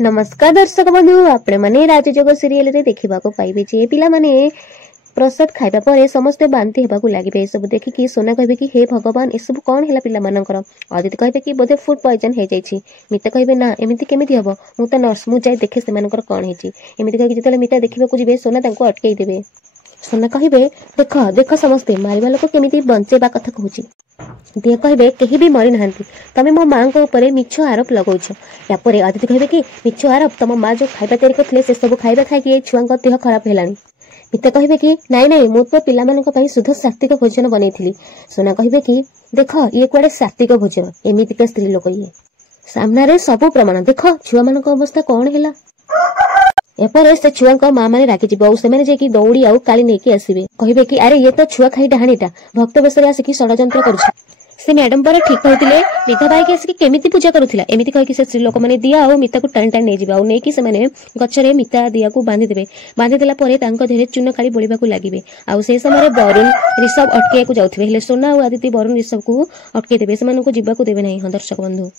नमस्कार दर्शक बंधु आपण मैंने राजजोग सीरियल रे देखा पाइबे जे पिला माने प्रसाद खाइबा पर समस्ते बांति हेबाकू लागिबे। सब देखिकी सोना कहबे कि हे भगवान ए सब कौन हैला पिला मानकर। अदिति कहबे कि बोधे फूड पॉइजन हे जाइछि। मिता कहबे ना एमिति केमिति हबो, मु त नर्स मु जाय देखे से मानकर कौन हेछि। एमिति कहि जेतले मिता देखिबाकू जिबे सोना तांको अटकेई देबे। सोना कहबे देख देख समस्ते मारिबा लोक केमिति बंचेबा कथा कहूछि। दिया कहबे कहीं भी मरी नाहांती, तमे मो मां को ऊपर मिछ आरोप लगौछ। या परे अदिति कहबे कि मिछ आरोप तम मां जो खाइबा तैयारी करथिले से सब खाइबा खाइकी ए छुआंक देह खराब हेलानी। मिता कहबे कि नाई नाई मु तो पिला मानक पई शुद्ध सात्विक भोजन बनैथिली। सोना कहबे कि देख ये कुआडे सात्विक भोजन, एमिति के स्त्री लोक ये सामना रे सब प्रमाण देख छुआ मानक अवस्था कौन हैला। एपर से छुआंक मां माने रागी जिबो से माने जे कि दौड़ी आउ काली नेकी आसीबे। कहबे कि अरे ये तो छुआ खाई डाहाणीटा भक्त बेसरे आसी कि षडयंत्र करूछ। से मैडम पर ठीक कहथिले मेघा भाई के आसी केमिति पूजा करूथिला। एमिति कहि कि से स्त्री लोक माने दिया आउ मिता को टान टान नै जिबा आउ नै कि से माने गछरे मिता दिया को बांधी देबे। बांधी देला परे तांको धेरे चून काली बोलिबा को लागिबे। आउ से समय वरुण ऋषभ अटके को जाउथिबे। हेले सोना आउ आदिति वरुण ऋषभ को अटके देबे, से मानको जिबा को देबे नै। दर्शक बंधु।